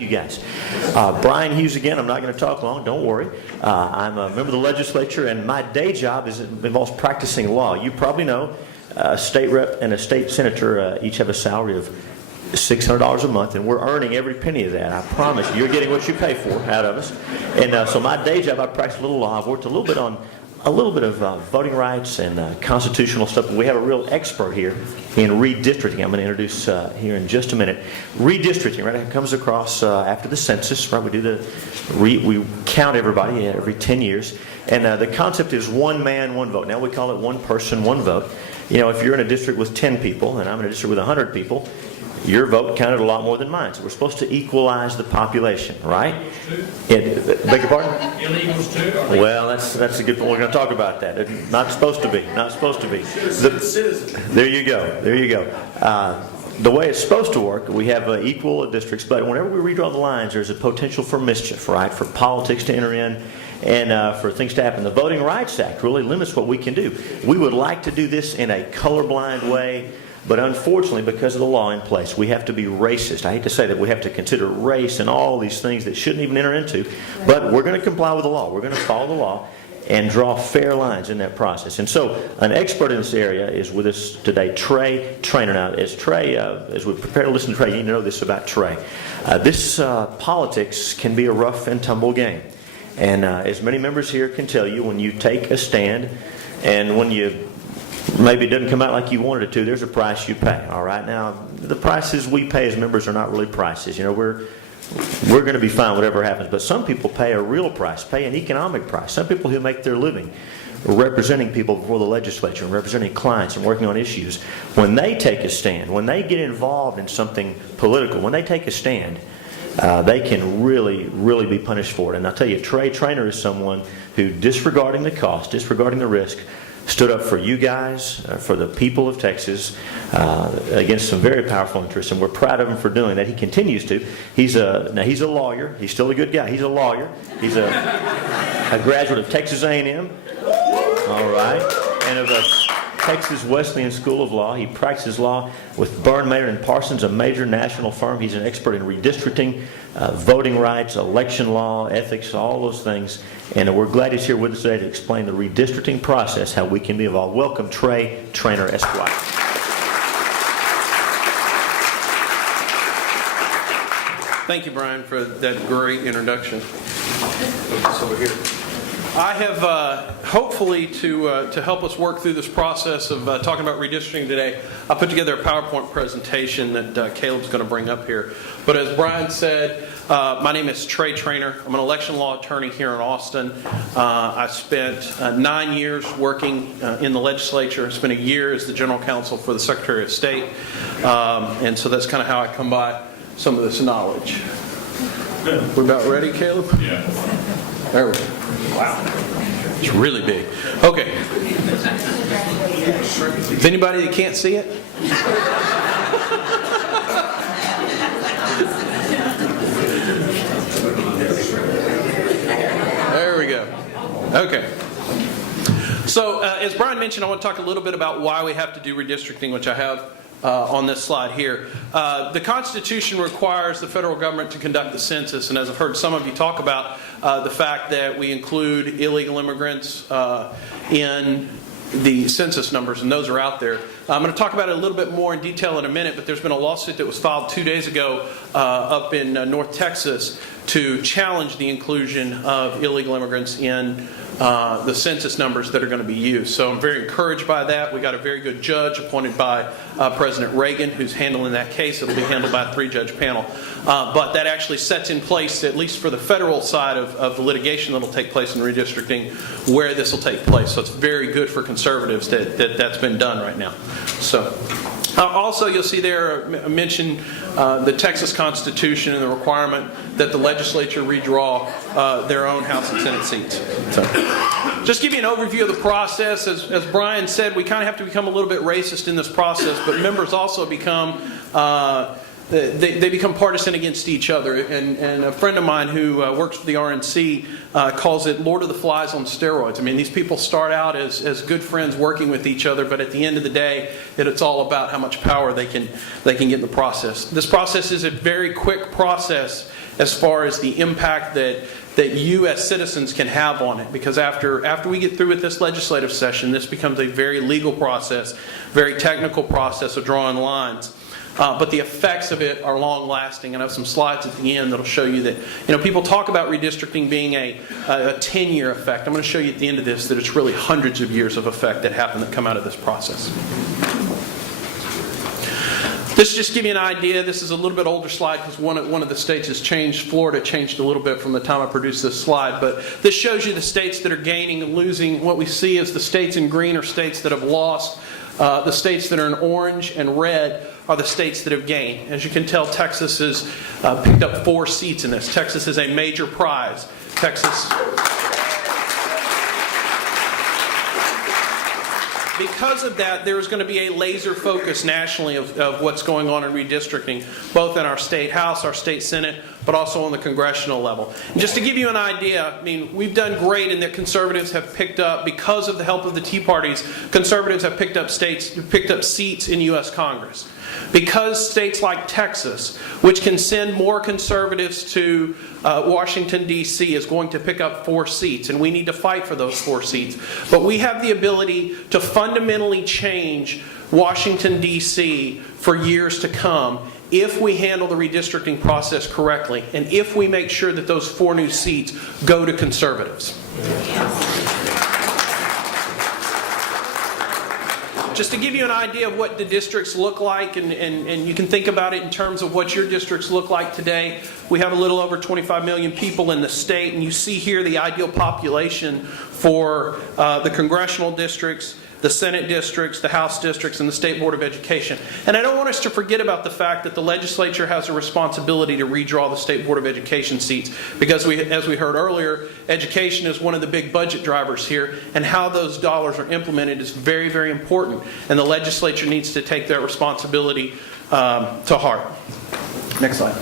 You guys. Brian Hughes again. I'm not going to talk long. Don't worry. I'm a member of the legislature, and my day job involves practicing law. You probably know a state rep and a state senator each have a salary of $600 a month, and we're earning every penny of that. I promise you. You're getting what you pay for out of us. And so my day job, I practice a little law. I've worked a little bit of voting rights and constitutional stuff. But we have a real expert here in redistricting. I'm going to introduce here in just a minute. Redistricting, right? It comes across after the census, right? We count everybody every 10 years, and the concept is one man, one vote. Now we call it one person, one vote. You know, if you're in a district with 10 people, and I'm in a district with 100 people, your vote counted a lot more than mine. So we're supposed to equalize the population, right? Beg your pardon? Illegals too? Well, that's a good point. We're going to talk about that. It's not supposed to be. Not supposed to be. There you go. There you go. The way it's supposed to work, we have equal districts, but whenever we redraw the lines, there's a potential for mischief, right? For politics to enter in and for things to happen. The Voting Rights Act really limits what we can do. We would like to do this in a colorblind way, but unfortunately, because of the law in place, we have to be racist. I hate to say that we have to consider race and all these things that shouldn't even enter into, but we're going to comply with the law. We're going to follow the law and draw fair lines in that process. And so an expert in this area is with us today, Trey Trainer. Now, as we prepare to listen to Trey, you know this about Trey. This politics can be a rough and tumble game. And as many members here can tell you, when you take a stand and when you maybe it doesn't come out like you wanted it to, there's a price you pay. All right, now the prices we pay as members are not really prices. You know, we're going to be fine whatever happens, but some people pay a real price, pay an economic price. Some people who make their living representing people before the legislature and representing clients and working on issues, when they take a stand, when they get involved in something political, when they take a stand, they can really be punished for it. And I'll tell you, Trey Trainer is someone who, disregarding the cost, disregarding the risk, stood up for you guys, for the people of Texas, against some very powerful interests, and we're proud of him for doing that. He continues to. He's a lawyer. He's still a good guy. He's a lawyer. He's a graduate of Texas A&M. All right, and of the Texas Wesleyan School of Law. He practices law with Byrne, Maynard and Parsons, a major national firm. He's an expert in redistricting, voting rights, election law, ethics, all those things. And we're glad he's here with us today to explain the redistricting process, how we can be involved. Welcome, Trey Trainer, Esquire. Thank you, Brian, for that great introduction. Over here. I have, hopefully, to help us work through this process of talking about redistricting today, I put together a PowerPoint presentation that Caleb's going to bring up here. But as Brian said, my name is Trey Trainer. I'm an election law attorney here in Austin. I spent 9 years working in the legislature. I spent a year as the general counsel for the Secretary of State. And so that's kind of how I come by some of this knowledge. We're about ready, Caleb? Yeah. There we go. Wow. It's really big. Okay. Is anybody that can't see it? There we go. Okay. So, as Brian mentioned, I want to talk a little bit about why we have to do redistricting, which I have on this slide here. The Constitution requires the federal government to conduct the census, and as I've heard some of you talk about, the fact that we include illegal immigrants in the census numbers, and those are out there. I'm going to talk about it a little bit more in detail in a minute, but there's been a lawsuit that was filed 2 days ago up in North Texas to challenge the inclusion of illegal immigrants in the census numbers that are going to be used. So I'm very encouraged by that. We got a very good judge appointed by President Reagan who's handling that case. It'll be handled by a 3-judge panel. But that actually sets in place, at least for the federal side of the litigation that will take place in redistricting, where this will take place. So it's very good for conservatives that's been done right now. So also, you'll see there mentioned the Texas Constitution and the requirement that the legislature redraw their own House and Senate seats. So, just give you an overview of the process. As Brian said, we kind of have to become a little bit racist in this process, but members also become they become partisan against each other. And a friend of mine who works for the RNC calls it Lord of the Flies on steroids. I mean, these people start out as good friends working with each other, but at the end of the day, it's all about how much power they can get in the process. This process is a very quick process, as far as the impact that you as citizens can have on it. Because after we get through with this legislative session, this becomes a very legal process, very technical process of drawing lines. But the effects of it are long-lasting, and I have some slides at the end that will show you that, people talk about redistricting being a 10-year effect. I'm going to show you at the end of this that it's really hundreds of years of effect that happen that come out of this process. This just give you an idea. This is a little bit older slide because one of the states has changed. Florida changed a little bit from the time I produced this slide. But this shows you the states that are gaining and losing. What we see is the states in green are states that have lost. The states that are in orange and red are the states that have gained. As you can tell, Texas has picked up 4 seats in this. Texas is a major prize. Because of that, there is going to be a laser focus nationally of what's going on in redistricting, both in our state house, our state senate, but also on the congressional level. And just to give you an idea, we've done great in that conservatives have picked up, because of the help of the Tea Parties, conservatives have picked up seats in U.S. Congress. Because states like Texas, which can send more conservatives to Washington, D.C., is going to pick up 4 seats, and we need to fight for those 4 seats. But we have the ability to fundamentally change Washington, D.C. for years to come if we handle the redistricting process correctly, and if we make sure that those 4 new seats go to conservatives. Just to give you an idea of what the districts look like, and you can think about it in terms of what your districts look like today. We have a little over 25 million people in the state, and you see here the ideal population for the congressional districts, the Senate districts, the House districts, and the State Board of Education. And I don't want us to forget about the fact that the legislature has a responsibility to redraw the State Board of Education seats, because as we heard earlier, education is one of the big budget drivers here, and how those dollars are implemented is very, very important. And the legislature needs to take their responsibility to heart. Next slide.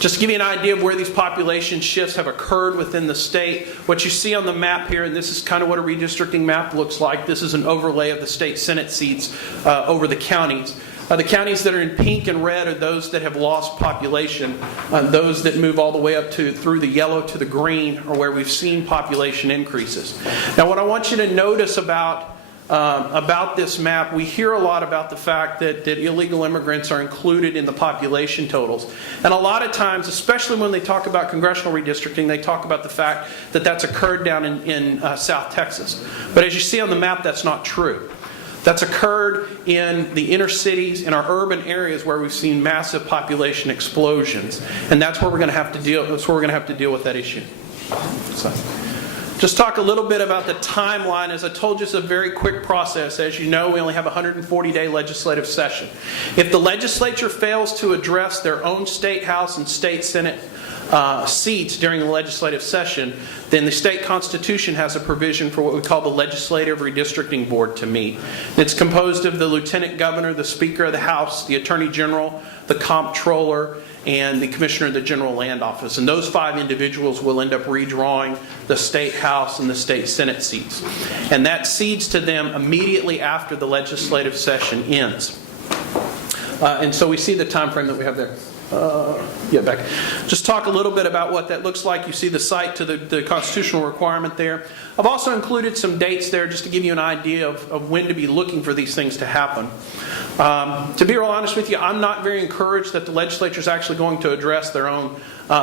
Just to give you an idea of where these population shifts have occurred within the state, what you see on the map here, and this is kind of what a redistricting map looks like. This is an overlay of the state Senate seats over the counties. The counties that are in pink and red are those that have lost population. Those that move all the way up through the yellow to the green are where we've seen population increases. Now, what I want you to notice about this map, we hear a lot about the fact that illegal immigrants are included in the population totals. And a lot of times, especially when they talk about congressional redistricting, they talk about the fact that that's occurred down in South Texas. But as you see on the map, that's not true. That's occurred in the inner cities, in our urban areas where we've seen massive population explosions. And that's where we're going to have to deal with that issue. So. Just talk a little bit about the timeline. As I told you, it's a very quick process. As you know, we only have a 140-day legislative session. If the legislature fails to address their own state house and state senate seats during the legislative session, then the state constitution has a provision for what we call the Legislative Redistricting Board to meet. It's composed of the Lieutenant Governor, the Speaker of the House, the Attorney General, the Comptroller, and the Commissioner of the General Land Office. And those 5 individuals will end up redrawing the State House and the State Senate seats. And that cedes to them immediately after the legislative session ends. And so we see the time frame that we have there. Back. Just talk a little bit about what that looks like. You see the site to the constitutional requirement there. I've also included some dates there just to give you an idea of when to be looking for these things to happen. To be real honest with you, I'm not very encouraged that the legislature is actually going to address their own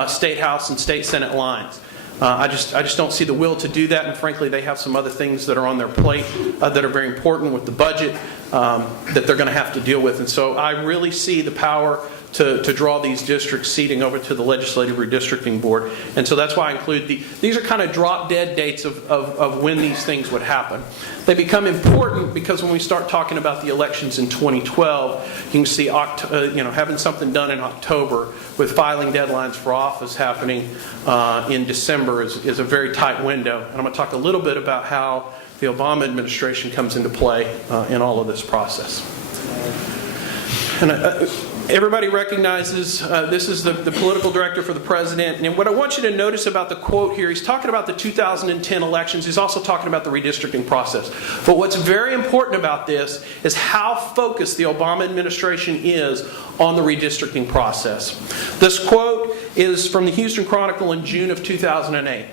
state house and state senate lines. I just don't see the will to do that, and frankly, they have some other things that are on their plate that are very important with the budget that they're going to have to deal with. And so I really see the power to draw these districts seating over to the Legislative Redistricting Board. And so that's why I include these are kind of drop-dead dates of when these things would happen. They become important because when we start talking about the elections in 2012, you can see having something done in October with filing deadlines for office happening in December is a very tight window. And I'm going to talk a little bit about how the Obama administration comes into play in all of this process. And everybody recognizes this is the political director for the president. And what I want you to notice about the quote here, he's talking about the 2010 elections. He's also talking about the redistricting process. But what's very important about this is how focused the Obama administration is on the redistricting process. This quote is from the Houston Chronicle in June of 2008.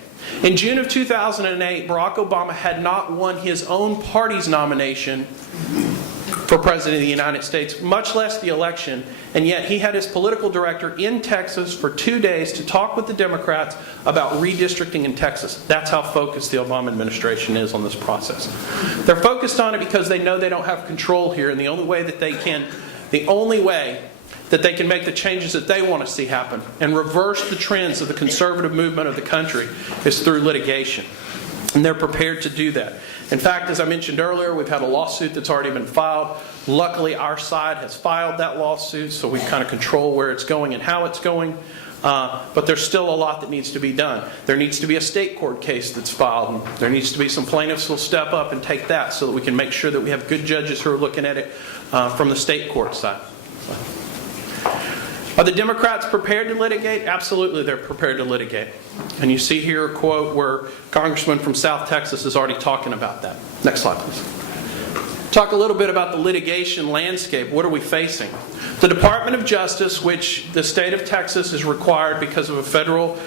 In June of 2008, Barack Obama had not won his own party's nomination for President of the United States, much less the election, and yet he had his political director in Texas for 2 days to talk with the Democrats about redistricting in Texas. That's how focused the Obama administration is on this process. They're focused on it because they know they don't have control here, and the only way that they can make the changes that they want to see happen and reverse the trends of the conservative movement of the country is through litigation. And they're prepared to do that. In fact, as I mentioned earlier, we've had a lawsuit that's already been filed. Luckily, our side has filed that lawsuit, so we kind of control where it's going and how it's going. But there's still a lot that needs to be done. There needs to be a state court case that's filed. And there needs to be some plaintiffs who will step up and take that so that we can make sure that we have good judges who are looking at it from the state court side. Are the Democrats prepared to litigate? Absolutely, they're prepared to litigate. And you see here a quote where Congressman from South Texas is already talking about that. Next slide, please. Talk a little bit about the litigation landscape. What are we facing? The Department of Justice, which the state of Texas is required because of a federal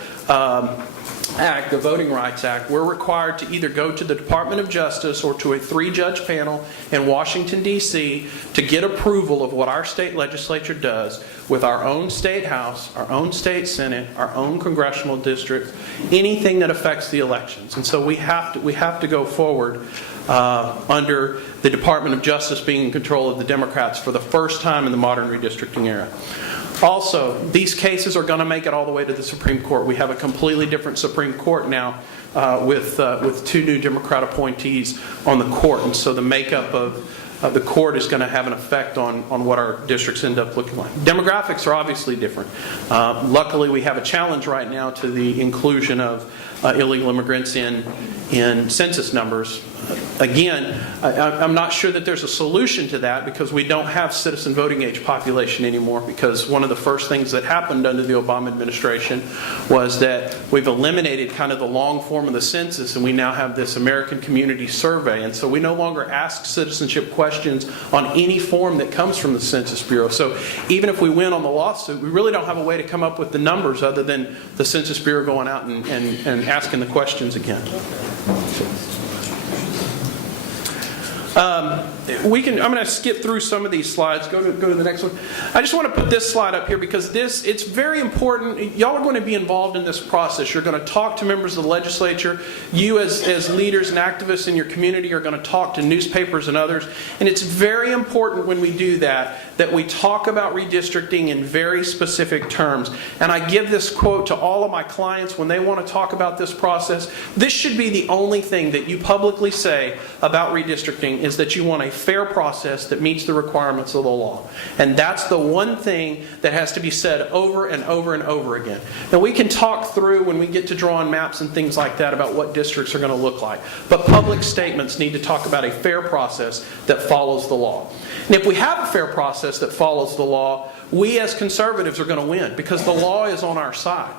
act, the Voting Rights Act, we're required to either go to the Department of Justice or to a 3-judge panel in Washington, D.C. to get approval of what our state legislature does with our own state house, our own state senate, our own congressional district, anything that affects the elections. And so we have to go forward under the Department of Justice being in control of the Democrats for the first time in the modern redistricting era. Also, these cases are going to make it all the way to the Supreme Court. We have a completely different Supreme Court now with 2 new Democrat appointees on the court. And so the makeup of the court is going to have an effect on what our districts end up looking like. Demographics are obviously different. Luckily, we have a challenge right now to the inclusion of illegal immigrants in census numbers. Again, I'm not sure that there's a solution to that because we don't have citizen voting age population anymore, because one of the first things that happened under the Obama administration was that we've eliminated kind of the long form of the census and we now have this American Community Survey. And so we no longer ask citizenship questions on any form that comes from the Census Bureau. So even if we win on the lawsuit, we really don't have a way to come up with the numbers other than the Census Bureau going out and asking the questions again. I'm going to skip through some of these slides. Go to the next one. I just want to put this slide up here because it's very important. Y'all are going to be involved in this process. You're going to talk to members of the legislature. You as leaders and activists in your community are going to talk to newspapers and others. And it's very important when we do that we talk about redistricting in very specific terms. And I give this quote to all of my clients when they want to talk about this process. This should be the only thing that you publicly say about redistricting, is that you want a fair process that meets the requirements of the law. And that's the one thing that has to be said over and over and over again. Now we can talk through when we get to drawing maps and things like that about what districts are going to look like. But public statements need to talk about a fair process that follows the law. And if we have a fair process that follows the law, we as conservatives are going to win because the law is on our side.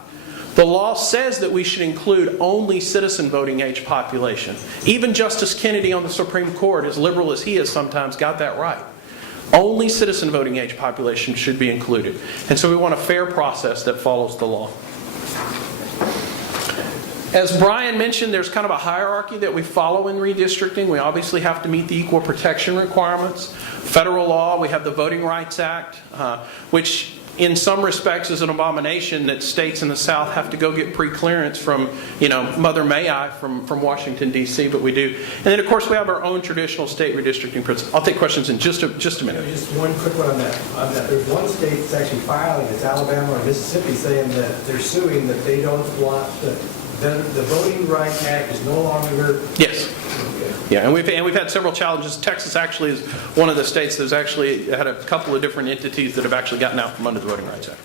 The law says that we should include only citizen voting age population. Even Justice Kennedy on the Supreme Court, as liberal as he is sometimes, got that right. Only citizen voting age population should be included. And so we want a fair process that follows the law. As Brian mentioned, there's kind of a hierarchy that we follow in redistricting. We obviously have to meet the equal protection requirements. Federal law, we have the Voting Rights Act, which in some respects is an abomination that states in the South have to go get pre-clearance from, Mother May I from Washington, D.C., but we do. And then, of course, we have our own traditional state redistricting principle. I'll take questions in just a minute. Just one quick one on that. There's one state that's actually filing, it's Alabama or Mississippi, saying that they're suing that they don't want the Voting Rights Act is no longer... Yes. Yeah, and we've had several challenges. Texas actually is one of the states that's actually had a couple of different entities that have actually gotten out from under the Voting Rights Act.